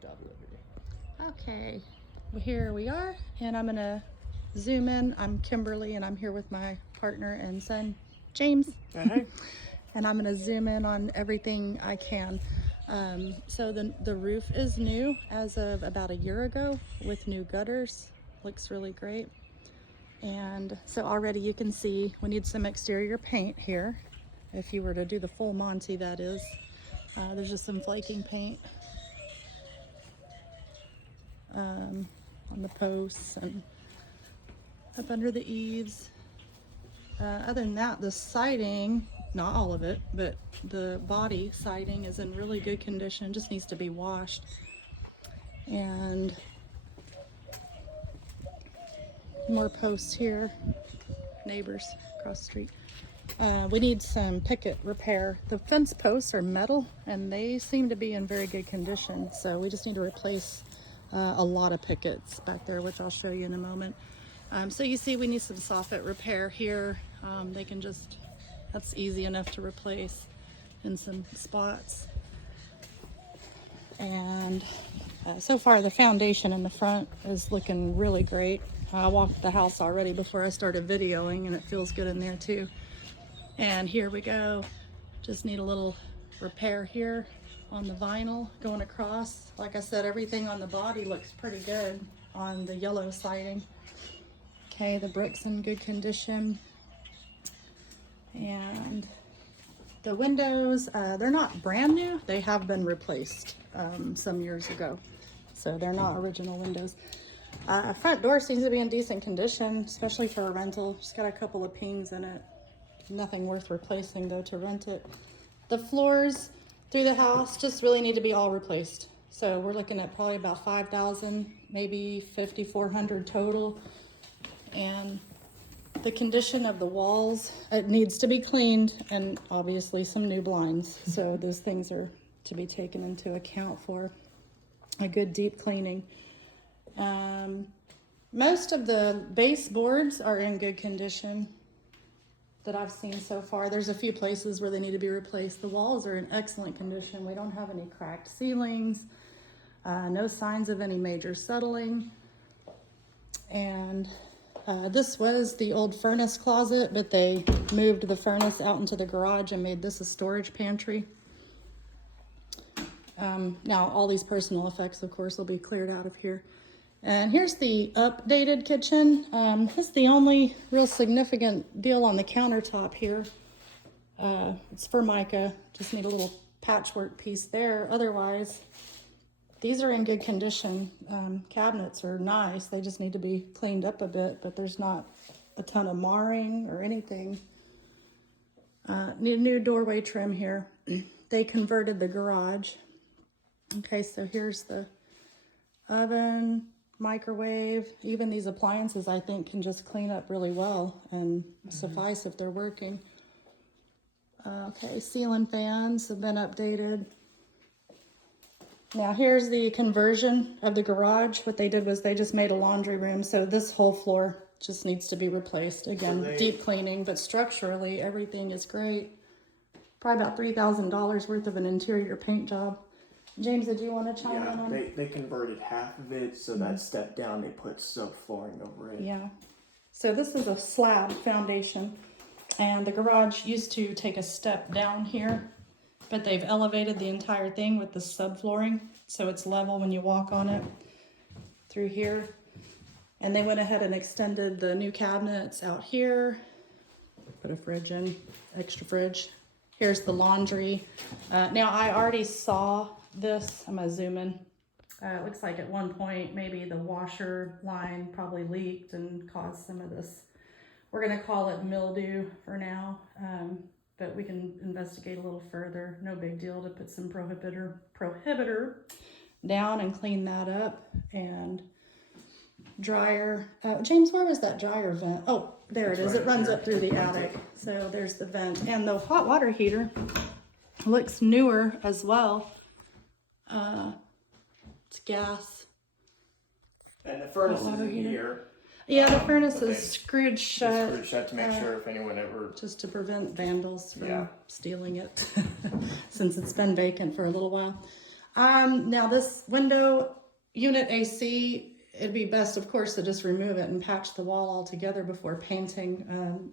dog livery. Okay, well, here we are, and I'm gonna zoom in. I'm Kimberly, and I'm here with my partner and son, James. Hey. And I'm gonna zoom in on everything I can. So the roof is new as of about a year ago with new gutters. Looks really great. And so already you can see we need some exterior paint here. If you were to do the full Monty, that is. There's just some flaking paint on the posts and up under the eaves. Other than that, the siding, not all of it, but the body siding is in really good condition, just needs to be washed. And more posts here, neighbors across the street. We need some picket repair. The fence posts are metal and they seem to be in very good condition, so we just need to replace a lot of pickets back there, which I'll show you in a moment. So you see we need some soffit repair here. They can just, that's easy enough to replace in some spots. And so far the foundation in the front is looking really great. I walked the house already before I started videoing, and it feels good in there too. And here we go. Just need a little repair here on the vinyl going across. Like I said, everything on the body looks pretty good on the yellow siding. Okay, the brick's in good condition. And the windows, they're not brand new. They have been replaced some years ago. So they're not original windows. Front door seems to be in decent condition, especially for a rental. Just got a couple of pings in it. Nothing worth replacing though to rent it. The floors through the house just really need to be all replaced. So we're looking at probably about $5,000, maybe $5,400 total. And the condition of the walls, it needs to be cleaned, and obviously some new blinds. So those things are to be taken into account for a good deep cleaning. Most of the baseboards are in good condition that I've seen so far. There's a few places where they need to be replaced. The walls are in excellent condition. We don't have any cracked ceilings, no signs of any major settling. And this was the old furnace closet, but they moved the furnace out into the garage and made this a storage pantry. Now all these personal effects, of course, will be cleared out of here. And here's the updated kitchen. This is the only real significant deal on the countertop here. It's Formica, just need a little patchwork piece there. Otherwise, these are in good condition. Cabinets are nice, they just need to be cleaned up a bit, but there's not a ton of marring or anything. Need a new doorway trim here. They converted the garage. Okay, so here's the oven, microwave. Even these appliances I think can just clean up really well and suffice if they're working. Okay, ceiling fans have been updated. Now here's the conversion of the garage. What they did was they just made a laundry room, so this whole floor just needs to be replaced. Again, so deep cleaning, but structurally everything is great. Probably about $3,000 worth of an interior paint job. James, did you want to chime in on it? They converted half of it, so that step down they put subflooring over it. Yeah. So this is a slab foundation, and the garage used to take a step down here, but they've elevated the entire thing with the subflooring, so it's level when you walk on it through here. And they went ahead and extended the new cabinets out here. Put a fridge in, extra fridge. Here's the laundry. Now I already saw this. I'm gonna zoom in. It looks like at one point maybe the washer line probably leaked and caused some of this. We're gonna call it mildew for now, but we can investigate a little further. No big deal to put some prohibitor down and clean that up. And dryer. James, where was that dryer vent? Oh, there it is. It runs up through the attic. So there's the vent. And the hot water heater looks newer as well. It's gas. And the furnace is in here. Yeah, the furnace is screwed shut. Screwed shut to make sure if anyone ever... Just to prevent vandals from stealing it, since it's been vacant for a little while. Now this window unit AC, it'd be best, of course, to just remove it and patch the wall altogether before painting.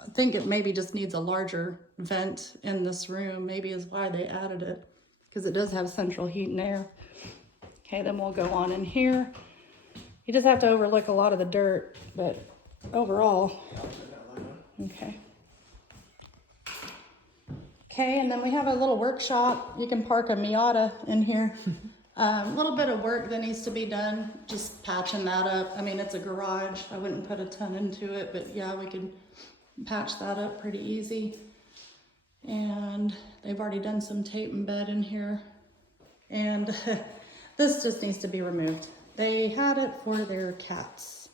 I think it maybe just needs a larger vent in this room, maybe is why they added it, because it does have central heat and air. Okay, then we'll go on in here. You just have to overlook a lot of the dirt, but overall, okay. Okay, and then we have a little workshop. You can park a Miata in here. A little bit of work that needs to be done, just patching that up. I mean, it's a garage. I wouldn't put a ton into it, but yeah, we could patch that up pretty easy. And they've already done some tape and bed in here. And this just needs to be removed. They had it for their cats.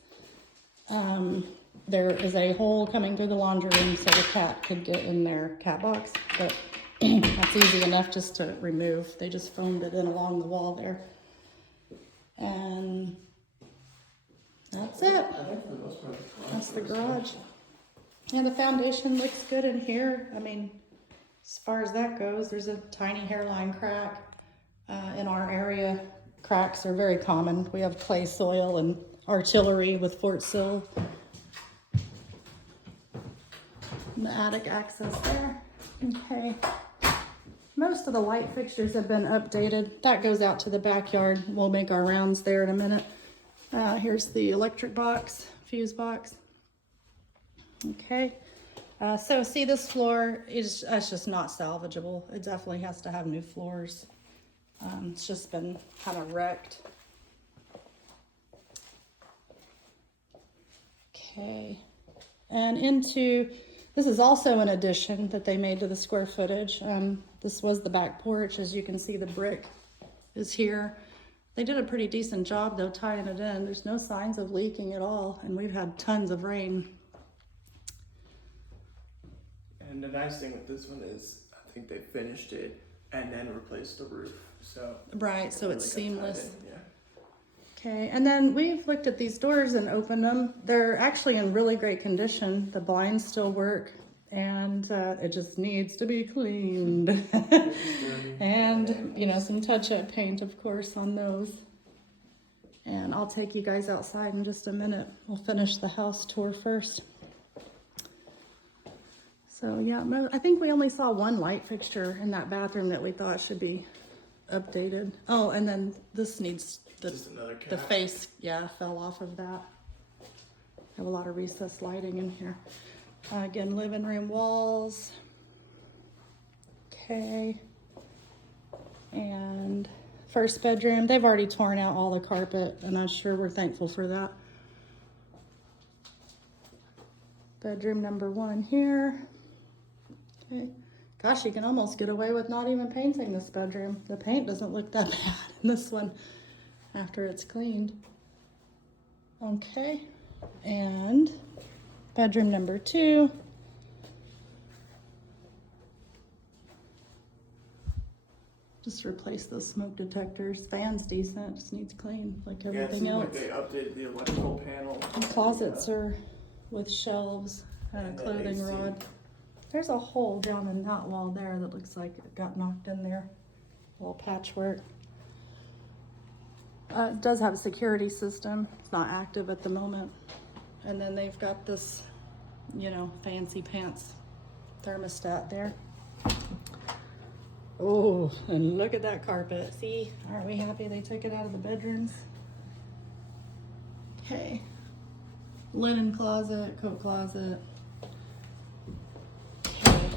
There is a hole coming through the laundry room so the cat could get in their cat box, but that's easy enough just to remove. They just foamed it in along the wall there. And that's it. That's the garage. Yeah, the foundation looks good in here. I mean, as far as that goes, there's a tiny hairline crack in our area. Cracks are very common. We have clay soil and artillery with Fort Sill. And the attic access there. Okay. Most of the light fixtures have been updated. That goes out to the backyard. We'll make our rounds there in a minute. Here's the electric box, fuse box. Okay. So see, this floor is it's just not salvageable. It definitely has to have new floors. It's just been kind of wrecked. Okay. And this is also an addition that they made to the square footage. This was the back porch. As you can see, the brick is here. They did a pretty decent job though tying it in. There's no signs of leaking at all, and we've had tons of rain. And the nice thing with this one is I think they finished it and then replaced the roof. So right, so it's really got seamless. tied in, yeah. Okay, and then we've looked at these doors and opened them. They're actually in really great condition. The blinds still work, and it just needs to be cleaned. And, you know, some touch-up paint, of course, on those. And I'll take you guys outside in just a minute. We'll finish the house tour first. So, yeah, I think we only saw one light fixture in that bathroom that we thought should be updated. Oh, and then this needs the face, yeah, fell off of that. Have a lot of recessed lighting in here. Again, living room walls. Okay. And first bedroom, they've already torn out all the carpet, and I'm sure we're thankful for that. Bedroom number 1 here. Okay. Gosh, you can almost get away with not even painting this bedroom. The paint doesn't look that bad in this one after it's cleaned. Okay, and bedroom number 2. Just replace those smoke detectors. Fan's decent, just needs clean like everything else. Like they updated the electrical panel. The closets are with shelves and a clothing rod. There's a hole down in that wall there that looks like it got knocked in there. A little patchwork. It does have a security system. It's not active at the moment. And then they've got this, you know, fancy pants thermostat there. Oh, and look at that carpet. See, aren't we happy they took it out of the bedrooms? Okay. Linen closet, coat closet. Okay.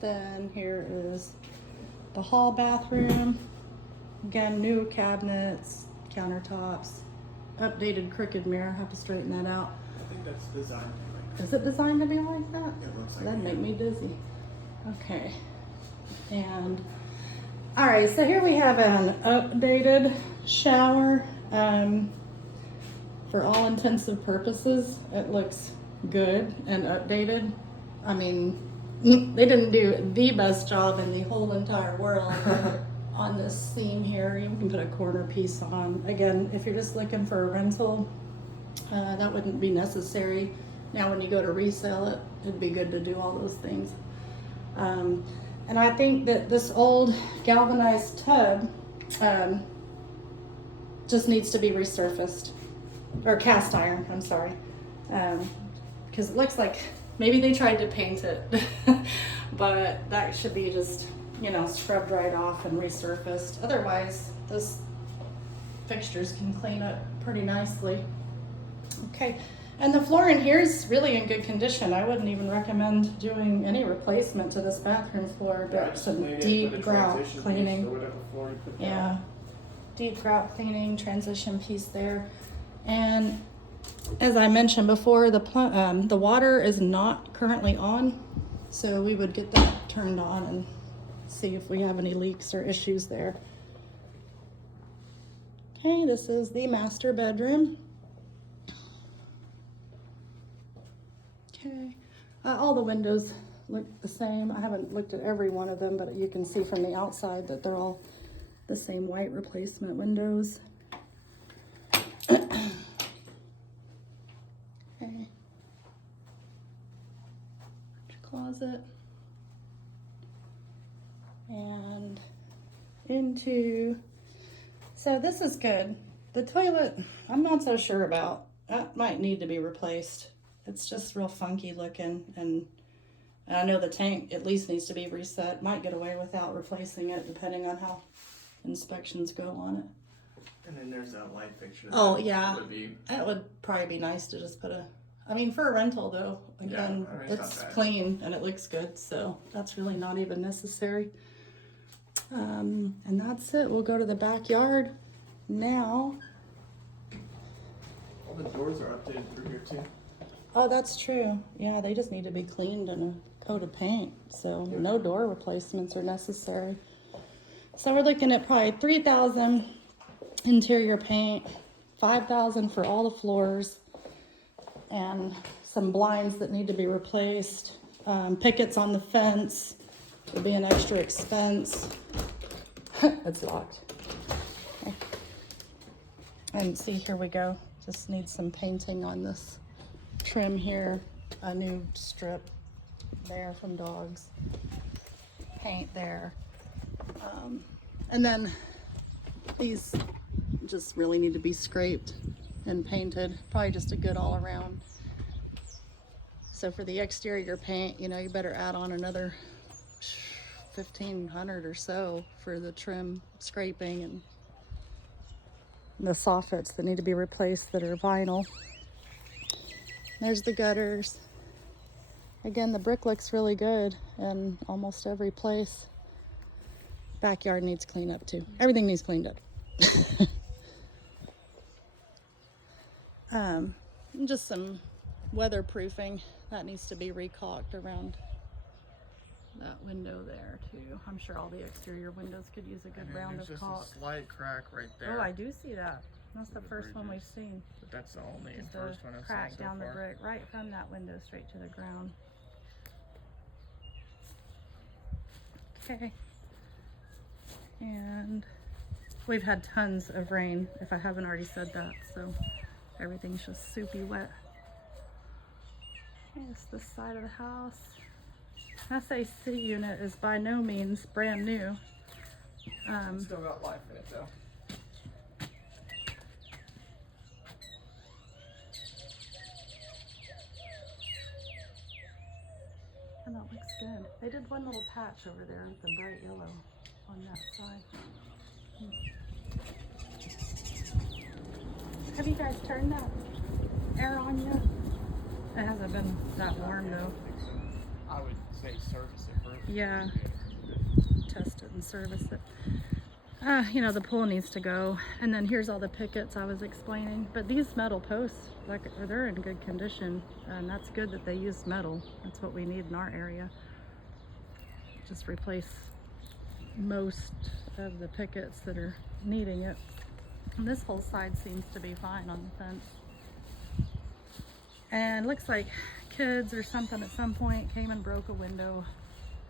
Then here is the hall bathroom. Again, new cabinets, countertops, updated crooked mirror. Have to straighten that out. I think that's designed like that. Is it designed to be like that? It looks like That'd it. make me dizzy. Okay. And all right, so here we have an updated shower. For all intensive purposes, it looks good and updated. I mean, they didn't do the best job in the whole entire world on this seam here. You can put a corner piece on. Again, if you're just looking for a rental, that wouldn't be necessary. Now when you go to resell it, it'd be good to do all those things. And I think that this old galvanized tub just needs to be resurfaced, or cast iron, I'm sorry. Because it looks like maybe they tried to paint it, but that should be just, you know, scrubbed right off and resurfaced. Otherwise, those fixtures can clean up pretty nicely. Okay, and the floor in here is really in good condition. I wouldn't even recommend doing any replacement to this bathroom floor, Yeah, but just some maybe deep put a grout transition piece cleaning. or whatever floor you put down. Yeah, deep grout cleaning, transition piece there. And as I mentioned before, the water is not currently on, so we would get that turned on and see if we have any leaks or issues there. Okay, this is the master bedroom. Okay, all the windows look the same. I haven't looked at every one of them, but you can see from the outside that they're all the same white replacement windows. Okay. Closet. And into, so this is good. The toilet, I'm not so sure about. That might need to be replaced. It's just real funky looking, and I know the tank at least needs to be reset. Might get away without replacing it depending on how inspections go on it. And then there's that light fixture. Oh, that yeah. would be, It would probably be nice to just put a, I mean, for a rental though, again, I mean, it's not it's bad. clean and it looks good, so that's really not even necessary. And that's it. We'll go to the backyard now. all the doors are updated through here too. Oh, that's true. Yeah, they just need to be cleaned and a coat of paint, so no door replacements are necessary. So we're looking at probably $3,000 interior paint, $5,000 for all the floors, and some blinds that need to be replaced. Pickets on the fence would be an extra expense. It's locked. Okay. And see, here we go. Just need some painting on this trim here. A new strip there from dogs. Paint there. And then these just really need to be scraped and painted. Probably just a good all around. So for the exterior paint, you know, you better add on another $1,500 or so for the trim, scraping, and the soffits that need to be replaced that are vinyl. There's the gutters. Again, the brick looks really good in almost every place. Backyard needs cleaned up too. Everything needs cleaned up. Just some weatherproofing that needs to be recaulked around that window there too. I'm sure all the exterior windows could use a good round of There's caulk. just a slight crack right there. Oh, I do see that. That's the first one we've seen. But that's the only Just first a one I've crack seen so down the far. brick, right from that window straight to the ground. Okay. And we've had tons of rain, if I haven't already said that, so everything's just soupy wet. Here's the side of the house. SAC unit is by no means brand new. Still got life in it though. And that looks good. They did one little patch over there with the bright yellow on that side. Have you guys turned that air on yet? It hasn't been that warm though. I would say service it first. Yeah. Test it and service it. You know, the pool needs to go. And then here's all the pickets I was explaining. But these metal posts, like, they're in good condition. And that's good that they use metal. That's what we need in our area. Just replace most of the pickets that are needing it. And this whole side seems to be fine on the fence. And looks like kids or something at some point came and broke a window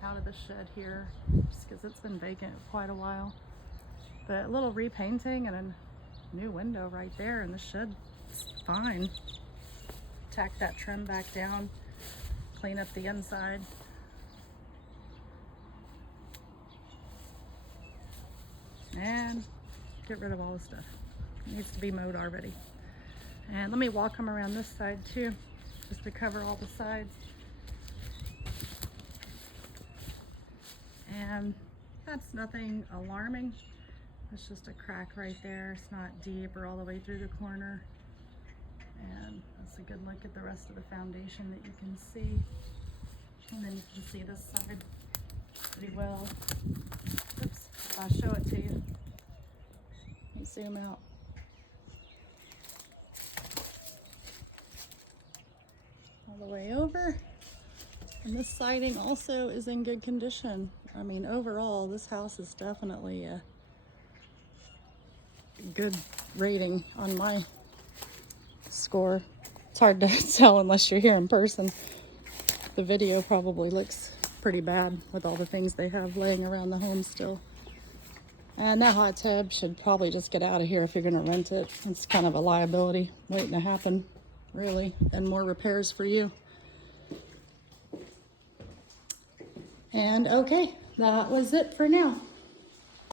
out of the shed here, just because it's been vacant quite a while. But a little repainting and a new window right there, and the shed's fine. Tack that trim back down, clean up the inside. and get rid of all the stuff. It needs to be mowed already. And let me walk them around this side too, just to cover all the sides. And that's nothing alarming. It's just a crack right there. It's not deep or all the way through the corner. And that's a good look at the rest of the foundation that you can see. And then you can see this side pretty well. Oops, I'll show it to you. Let me zoom out. All the way over. And this siding also is in good condition. I mean, overall, this house is definitely a good rating on my score. It's hard to tell unless you're here in person. The video probably looks pretty bad with all the things they have laying around the home still. And that hot tub should probably just get out of here if you're going to rent it. It's kind of a liability waiting to happen, really, and more repairs for you. And okay, that was it for now.